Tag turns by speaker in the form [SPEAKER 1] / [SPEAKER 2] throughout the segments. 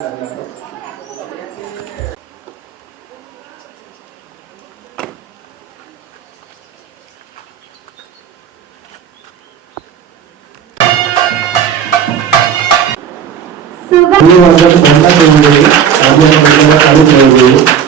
[SPEAKER 1] બે વાગ્યા તો ધંધા કરવું જોઈએ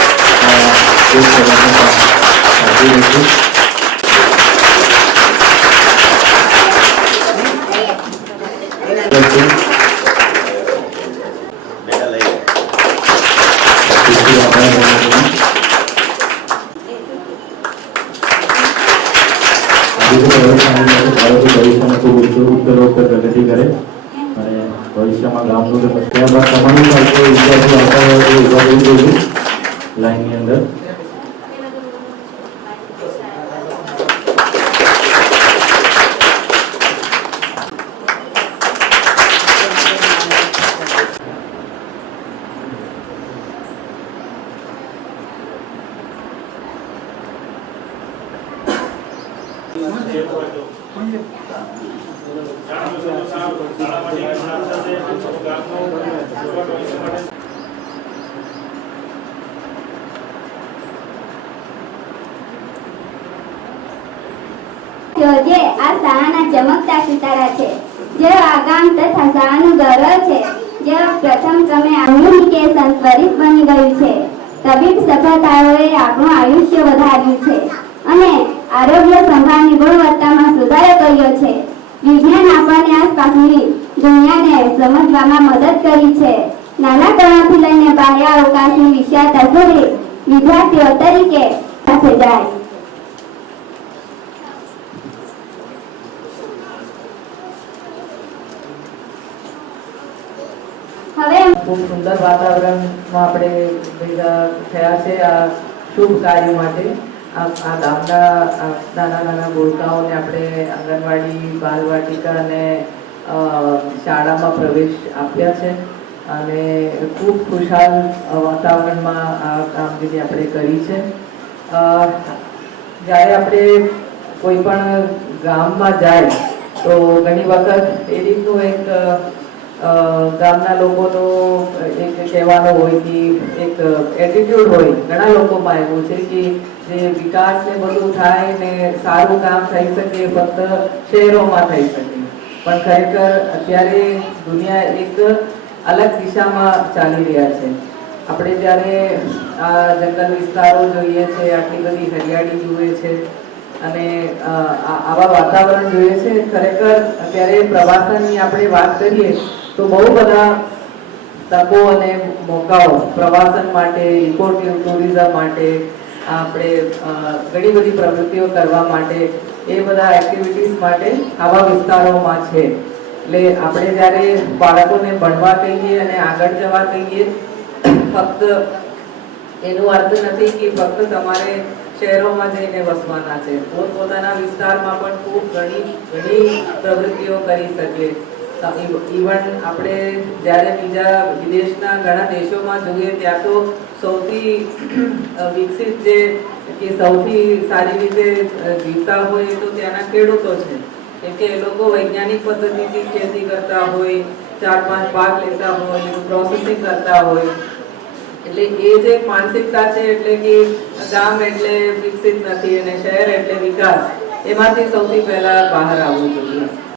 [SPEAKER 1] ભવિષ્યમાં ખૂબ ઉત્તરોત્તર પ્રગતિ કરે અને ભવિષ્યમાં ગામનું તેમજ ત્યારબાદ તમારી પાસે વિદ્યાર્થીઓ આવતા હોય તો ઉભા થઈ જઈશું લાઈનની અંદર
[SPEAKER 2] જોજે આ શાળાના ચમકતા સિતારા છે, જે આગામ ગામ તથા શાળાનું ગૌરવ છે, જે પ્રથમ ક્રમે આધુનિક કે સંસ્વરિત બની ગયું છે. તબીબ સફળતાઓએ આપણું આયુષ્ય વધાર્યું છે. અને આરોગ્ય સંભાળની ગુણવત્તામાં સુધારો કર્યો છે. વિજ્ઞાન આપણને આસપાસની દુનિયાને સમજવામાં મદદ કરી છે. નાના કણાથી લઈને બાહ્ય અવકાશની વિશાળતા સુધી વિદ્યાર્થીઓ તરીકે સાથે જાય.
[SPEAKER 3] ખૂબ સુંદર વાતાવરણમાં આપણે ભેગા થયા છે આ શુભ કાર્ય માટે. આ ગામના નાના નાના ગોળકાઓને આપણે આંગણવાડી, બાલવાટિકા અને શાળામાં પ્રવેશ આપ્યા છે. અને ખૂબ ખુશાલ વાતાવરણમાં આ કામગીરી આપણે કરી છે. જ્યારે આપણે કોઈ પણ ગામમાં જાય, તો ઘણી વખત એ રીતનું એક ગામના લોકોનો એક કહેવાનો હોય કે એક એટીટ્યુડ હોય. ઘણા લોકોમાં એવું છે કે જે વિકાસ ને બધું થાય ને સારું કામ થઈ શકે, ફક્ત શહેરોમાં થઈ શકે. પણ ખરેખર અત્યારે દુનિયા એક અલગ દિશામાં ચાલી રહ્યા છે. આપણે જ્યારે આ જંગલ વિસ્તારો જોઈએ છે, આટલી બધી હરિયાળી જોઈએ છે અને આવા વાતાવરણ જોઈએ છે. ખરેખર અત્યારે પ્રવાસનની આપણે વાત કરીએ તો બહુ બધા તકો અને મોકાઓ પ્રવાસન માટે ઇકો ટુરિઝમ માટે આપણે ઘણી બધી પ્રવૃત્તિઓ કરવા માટે, એ બધા એક્ટિવિટીઝ માટે આવા વિસ્તારોમાં છે. એટલે આપણે જ્યારે બાળકોને ભણવા કહીએ અને આગળ જવા કહીએ, ફક્ત એનો અર્થ નથી કે ફક્ત તમારે શહેરોમાં જઈને વસવાના છે. પોતપોતાના વિસ્તારમાં પણ ખૂબ ઘણી ઘણી પ્રવૃત્તિઓ કરી શકીએ. ઇવન આપણે જ્યારે બીજા વિદેશના ઘણા દેશોમાં જોઈએ ત્યાં તો સૌથી વિકસિત જે, કે સૌથી સારી રીતે જીવતા હોય તો ત્યાંના ખેડૂતો છે. કેમ કે એ લોકો વૈજ્ઞાનિક પદ્ધતિથી ખેતી કરતા હોય, ચાર પાંચ પાક લેતા હોય પ્રોસેસિંગ કરતા હોય. એટલે એ જે માનસિકતા છે એટલે કે ગામ એટલે વિકસિત નથી અને શહેર એટલે વિકાસ, એમાંથી સૌથી પહેલા બહાર આવવું જોઈએ.